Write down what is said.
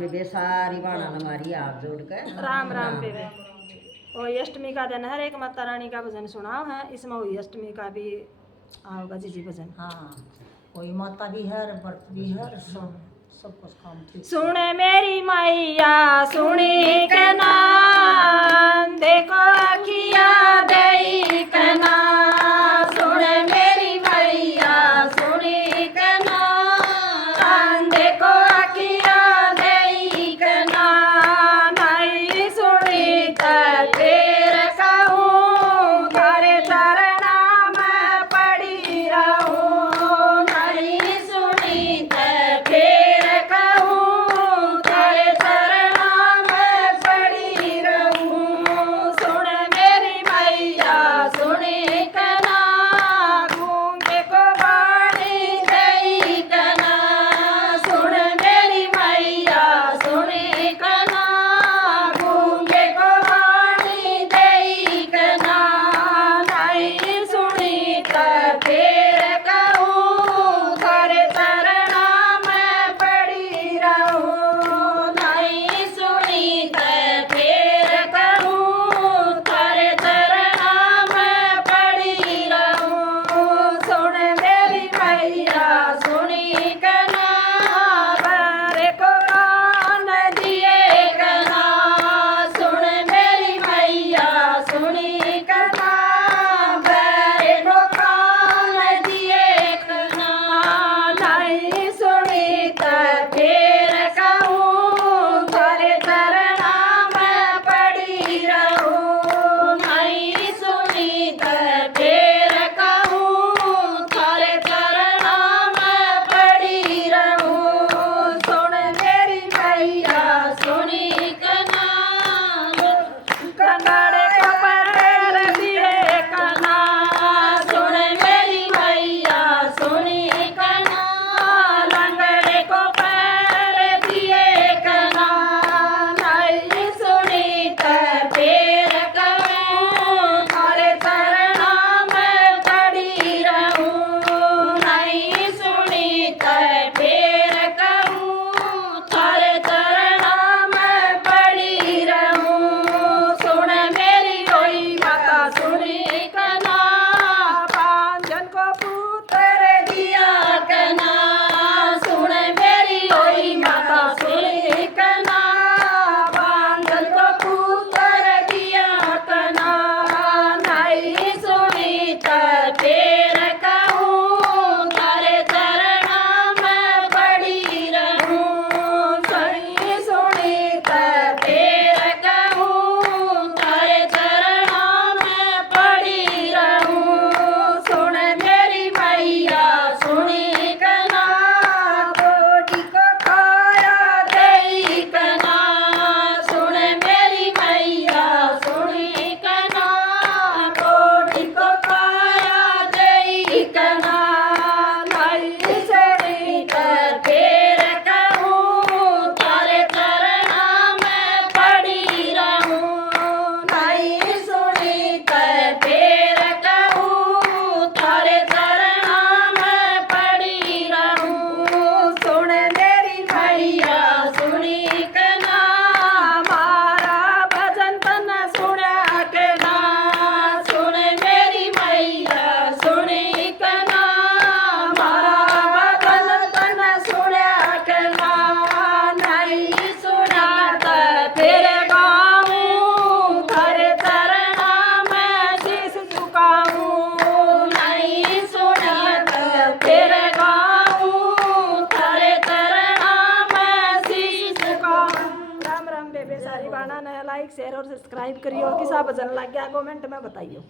बेबे सारी बाणा हमारी आप जोड़ के राम राम बेबे। और अष्टमी का दिन हर एक माता रानी का भजन सुनाओ है, इसमें हुई अष्टमी का भी आओगा जी भजन। हाँ, कोई माता भी है, व्रत भी है, सब कुछ काम ठीक। सुने मेरी मैया सुनी के नाम, देखो अखिया दई के नाम। सुने मेरी मैया सुनी के नाम, देखो अखिया दई के नाम। नहीं सुनी तो फिर कहूँ, थारे चरणा में पड़ी रहूँ। नहीं सुनी तो फिर कहूँ, थारे चरणा में पड़ी रहूँ। सुन मेरी मैया सुनी के नाम, गूंगे को बाणी दई के नाम। सुन मेरी मैया सुनी के नाम, गूंगे को बाणी दई के नाम। नहीं सुनी तो फिर कहूँ, थारे चरणा में पड़ी रहूँ। नहीं सुनी तो फिर कहूँ, थारे चरणा में पड़ी रहूँ। सुन मेरी मैया सुनी के नाम, बारे को कान दिए के नाम। सुन मेरी मैया सुनी के नाम, बारे को कान दिए के नाम। नहीं सुनी तो फिर कहूँ, थारे चरणा में पड़ी रहूँ। नहीं सुनी तो फिर कहूँ, थारे चरणा में पड़ी रहूँ। सुन मेरी मैया सुनी के नाम, कन्नड़ को पैर दिए के नाम। सुन मेरी मैया सुनी के नाम, लंगड़े को पैर दिए के नाम। नहीं सुनी तो फिर कहूँ, थारे चरणा में पड़ी रहूँ। नहीं सुनी तो फिर कहूँ, थारे चरणा में पड़ी रहूँ। सुन मेरी रोई माता सुनी के नाम, पांचन को पुत्र दिया के नाम। सुन मेरी रोई माता सुनी के नाम, पांचन को पुत्र दिया के नाम। नहीं सुनी तो फिर कहूँ, थारे चरणा में पड़ी रहूँ। नहीं सुनी तो फिर कहूँ, थारे चरणा में पड़ी रहूँ। सुन मेरी मैया सुनी के नाम, कोटि को काया दई के नाम। सुन मेरी मैया सुनी के नाम, कोटि को काया दई के नाम। नहीं सुनी तो फिर कहूँ, थारे चरणा में पड़ी रहूँ। नहीं सुनी तो फिर कहूँ, थारे चरणा में पड़ी रहूँ। सुन मेरी मैया सुनी के नाम, मारा भजन तन सुना के नाम। सुन मेरी मैया सुनी के नाम, मारा भजन तन सुना के नाम। नहीं सुना तो फिर गाऊँ, थारे चरणा में शीश झुकाऊँ। नहीं सुना तो फिर गाऊँ, थारे चरणा में शीश झुकाऊँ। राम राम बेबे। सारी बाणा ने लाइक शेयर और सब्सक्राइब करियो। किसा भजन लग गया कमेंट में बताइयो।